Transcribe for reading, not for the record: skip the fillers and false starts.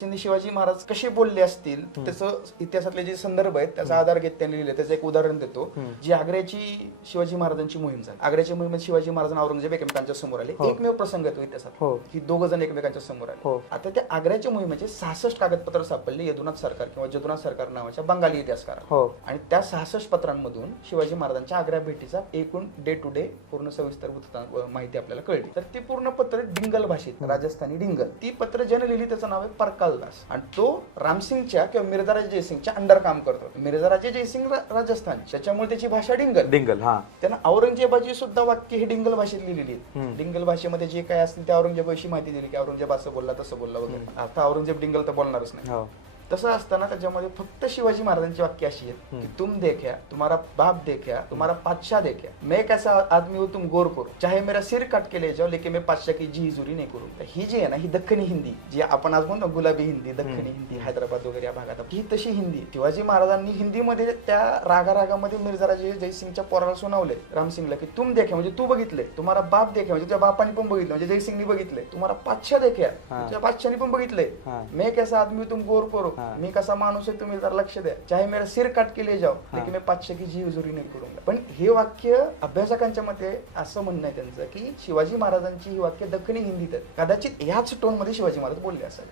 त्यांनी शिवाजी महाराज कसे बोलले असतील त्याचं इतिहासातले जे संदर्भ आहेत त्याचा आधार घेत त्यांनी लिहिले. त्याचं एक उदाहरण देतो. जी आग्र्याची शिवाजी महाराजांची मोहीम झाली. आग्र्याच्या मोहिमेत शिवाजी महाराज आणि औरंगजेब एकमेकांच्या समोर आले. एकमेव प्रसंग येतो इतिहासात की दोघ जण एकमेकांच्या समोर आले. आता त्या आग्र्याच्या मोहिमेचे 66 कागदपत्र सापडले यदुनाथ सरकार किंवा जदुनाथ सरकार नावाच्या बंगाली इतिहासकारांना. आणि त्या 66 पत्रांमधून शिवाजी महाराजांच्या आग्रा भेटीचा एकूण डे टू डे पूर्ण सविस्तर माहिती आपल्याला कळली. तर ती पूर्ण पत्र डिंगल भाषेत, राजस्थानी डिंगल, ती पत्र ज्याने लिहिली त्याचं नाव आहे परकाल दास. आणि तो रामसिंगच्या किंवा मिर्झाराजे जयसिंगच्या अंडर काम करतो. मिर्झाराजे जयसिंग राजस्थान, त्याच्यामुळे त्याची भाषा डिंगल. त्यांना औरंगजेबाची सुद्धा वाक्य हे डिंगल भाषेत लिहिलेली आहेत. डिंगल भाषेमध्ये जे काय असतील त्या औरंगजेबाविषयी माहिती दिली की औरंगजेब असं बोलला तसं बोलला वगैरे. आता औरंगजेब डिंगल तर बोलणारच नाही. तसं असताना त्याच्यामध्ये फक्त शिवाजी महाराजांची वाक्य अशी आहेत की तुम देखा, तुम्हारा बाप देखा, तुम्हारा पातशाह देखा, मैं कैसा आदमी हो तुम गौर करो, चाहे मेरा सिर काट के ले जाओ लेकिन मैं पातशाह की जी हुजूरी नहीं करू. ही जी आहे ना, ही दख्खनी हिंदी, जी आपण आज म्हणतो गुलाबी हिंदी, दख्खनी हिंदी, हैदराबाद वगैरे या भागात, ही तशी हिंदी शिवाजी महाराजांनी हिंदीमध्ये त्या रागामध्ये मिर्झाराजे जयसिंगच्या पोराला सुनावले रामसिंगला की तुम देखा म्हणजे तू बघितले, तुम्हारा बाप देखा म्हणजे तुझ्या बापाने पण बघितलं म्हणजे जयसिंगनी बघितले, तुम्हारा पातशाह देखा तुझ्या पातशाहने पण बघितले, मैं कैसा आदमी तुम गौर करो, मी कसा माणूस आहे तुम्ही जरा लक्ष द्या, चाहे मेरा सिर काट के ले जाओ लेकिन मैं पातशाह की जी हुजूरी नाही करूंगा. पण हे वाक्य अभ्यासकांच्या मते असं म्हणणं आहे त्यांचं की शिवाजी महाराजांची ही वाक्य दख्खनी हिंदीत आहेत. कदाचित याच टोन मध्ये शिवाजी महाराज बोलले असेल.